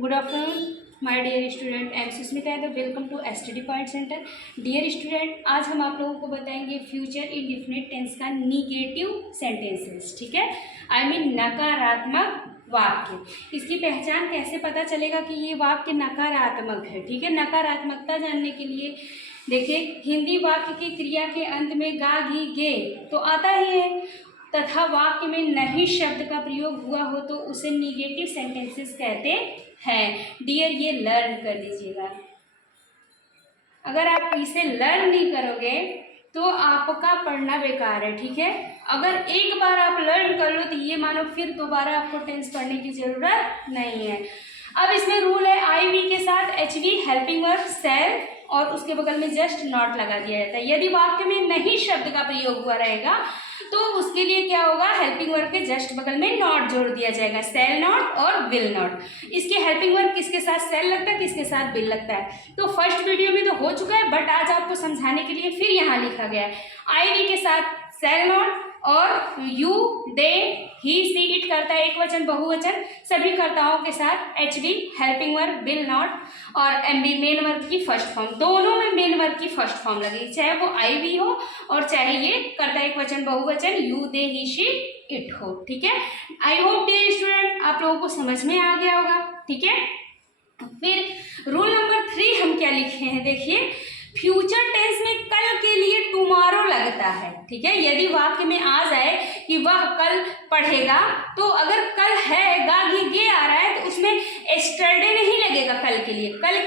Good afternoon my dear student, I am Susmita Yadav. Welcome to STD point centre. Dear student, आज हम आप लोगों को बताएंगे फ्यूचर इंडेफिनिट टेंस का निगेटिव सेंटेंसेस। ठीक है, आई मीन नकारात्मक वाक्य। इसकी पहचान कैसे पता चलेगा कि ये वाक्य नकारात्मक है? ठीक है, नकारात्मकता जानने के लिए देखिए, हिंदी वाक्य की क्रिया के अंत में गा घी गे तो आता ही है, तथा वाक्य में नहीं शब्द का प्रयोग हुआ हो तो उसे निगेटिव सेंटेंसेस कहते हैं। डियर, ये लर्न कर लीजिएगा। अगर आप इसे लर्न नहीं करोगे तो आपका पढ़ना बेकार है। ठीक है, अगर एक बार आप लर्न कर लो तो ये मानो फिर दोबारा आपको टेंस पढ़ने की जरूरत नहीं है। अब इसमें रूल है, आई वी के साथ H V helping verb shall और उसके बगल में जस्ट नॉट लगा दिया जाता है। यदि वाक्य में नहीं शब्द का प्रयोग हुआ रहेगा तो उसके लिए क्या होगा, हेल्पिंग वर्ब के जस्ट बगल में नॉट जोड़ दिया जाएगा, सेल नॉट और विल नॉट। इसके हेल्पिंग वर्ब किसके साथ सेल लगता है, किसके साथ विल लगता है। तो फर्स्ट वीडियो में तो हो चुका है, बट आज आपको समझाने के लिए फिर यहाँ लिखा गया है, आई वी के साथ सेल नॉट और you they he see it करता है एक वचन बहुवचन सभी कर्ताओं के साथ H V helping verb will not और एम बी मेन वर्ब की फर्स्ट फॉर्म। दोनों में मेन वर्ब की फर्स्ट फॉर्म लगेगी, चाहे वो आई वी हो और चाहे ये कर्ता एक वचन बहुवचन you they he she it हो। ठीक है, आई होप डियर स्टूडेंट आप लोगों को समझ में आ गया होगा। ठीक है, फिर रूल नंबर 3 हम क्या लिखे हैं, देखिए, फ्यूचर टेंस में कल के लिए टुमारो लगता है। ठीक है, यदि वाक्य में आ जाए कि वह कल पढ़ेगा तो अगर कल है गा घी गे आ रहा है तो उसमें एस्टरडे नहीं लगेगा, कल के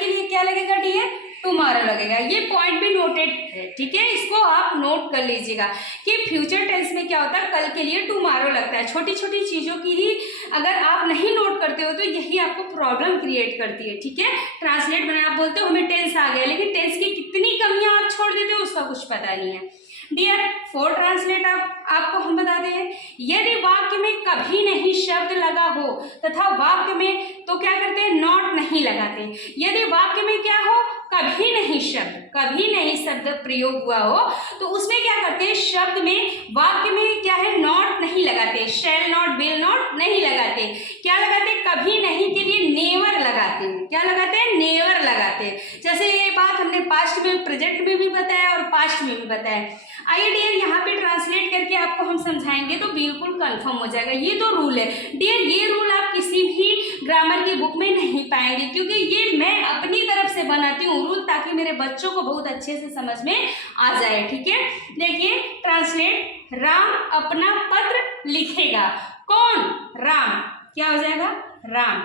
लिए क्या लगेगा डियर, टुमारो लगेगा। ये पॉइंट भी नोटेड है। ठीक है, इसको आप नोट कर लीजिएगा कि फ्यूचर टेंस में क्या होता है, कल के लिए टुमारो लगता है। छोटी छोटी चीज़ों की ही अगर आप नहीं नोट करते हो तो यही आपको प्रॉब्लम क्रिएट करती है। ठीक है, ट्रांसलेट में आप बोलते हो हमें टेंस आ गया, लेकिन टेंस की कितनी कमियां आप छोड़ देते हो उसका कुछ पता नहीं है। डियर, फोर ट्रांसलेट आपको हम बताते हैं, यदि वाक्य में कभी नहीं शब्द लगा हो तथा वाक्य में तो क्या करते हैं, नॉट नहीं लगाते। यदि वाक्य में क्या हो, कभी नहीं शब्द प्रयोग हुआ हो तो उसमें क्या करते हैं, शब्द में वाक्य में क्या है, नॉट नहीं लगाते, शैल नॉट विल नॉट नहीं लगाते। क्या लगाते, कभी नहीं के लिए नेवर लगाते हैं। क्या लगाते हैं, नेवर लगाते हैं। जैसे ये बात हमने पास्ट में प्रेजेंट में भी बताया और पास्ट में भी बताया। आइए डियर, यहाँ पे ट्रांसलेट करके आपको हम समझाएंगे तो बिल्कुल कंफर्म हो जाएगा। ये तो रूल है डियर, ये रूल आप किसी भी ग्रामर की बुक में नहीं पाएंगे, क्योंकि ये मैं अपनी तरफ से बनाती हूँ रूल, ताकि मेरे बच्चों को बहुत अच्छे से समझ में आ जाए। ठीक है, देखिए ट्रांसलेट, राम अपना पत्र लिखेगा। कौन, राम, क्या हो जाएगा, राम।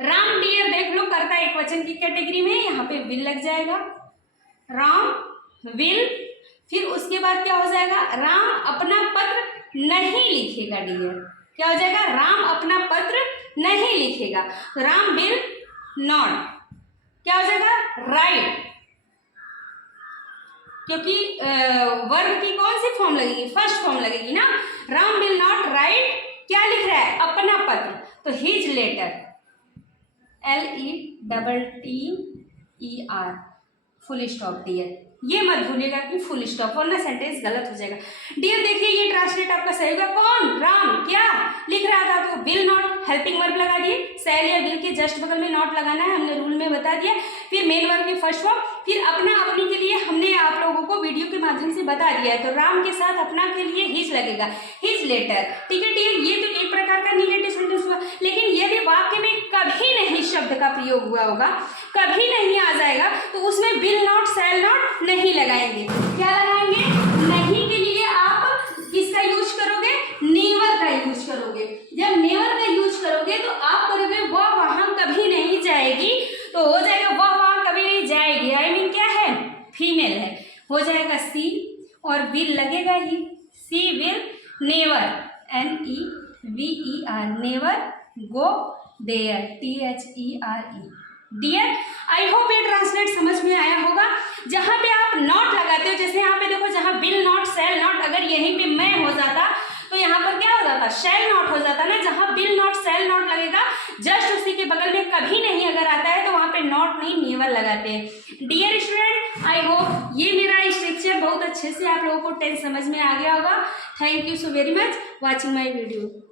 राम डियर देख लो, कर्ता एक वचन की कैटेगरी में, यहाँ पे विल लग जाएगा, राम विल। फिर उसके बाद क्या हो जाएगा, राम अपना पत्र नहीं लिखेगा डियर। क्या हो जाएगा, राम अपना पत्र नहीं लिखेगा। राम विल नॉट, क्या हो जाएगा, राइट, क्योंकि वर्ब की कौन सी फॉर्म लगेगी, फर्स्ट फॉर्म लगेगी ना। राम विल नॉट राइट, क्या लिख रहा है, अपना पत्र, तो his letter, LETTER, full stop dear. ये मत भूलिएगा कि फुल स्टॉप, वरना सेंटेंस गलत हो जाएगा। डियर देखिए, ये ट्रांसलेट आपका सही होगा। कौन, राम, क्या लिख रहा था, तो विल नॉट हेल्पिंग वर्ब लगा दिए, सेल या विल के जस्ट बगल में नॉट लगाना है, हमने रूल में बता दिया। फिर मेन वर्ब की फर्स्ट फॉर्म, फिर अपना अपनी के लिए हमने आप लोगों को वीडियो के माध्यम से बता दिया है, तो राम के साथ अपना के लिए हिज लगेगा, हिज लेटर। ठीक है डियर, ये तो एक प्रकार का निगेटिव सेंटेंस हुआ। लेकिन यदि वाक्य में कभी नहीं शब्द का प्रयोग हुआ होगा, कभी नहीं आ जाएगा, तो उसमें विल नॉट सेल नॉट नहीं लगाएंगे। क्या लगाएंगे, नहीं के लिए आप किसका यूज करोगे, नेवर का यूज करोगे। जब नेवर का यूज करोगे तो आप करोगे वह वहां कभी नहीं जाएगी, तो हो जाएगा वह वहां कभी नहीं जाएगी। आई मीन क्या है, फीमेल है, हो जाएगा सी और विल लगेगा ही, she will never, NEVER, never go there, THERE। Dear, I hope ये ट्रांसलेट समझ में आया होगा। जहां पे आप नॉट लगाते हो, जैसे यहाँ पे देखो, जहां विल नॉट सेल नॉट, अगर यहीं पे मैं हो जाता तो यहाँ पर क्या हो जाता, शैल नॉट हो जाता ना। जहां विल नॉट सेल नॉट लगेगा, जस्ट उसी के बगल में कभी नहीं अगर आता है तो वहां पे नॉट नहीं नेवर लगाते हैं। डियर स्टूडेंट, आई होप ये मेरा स्ट्रक्चर बहुत अच्छे से आप लोगों को टेंस समझ में आ गया होगा। Thank you so very much watching my video.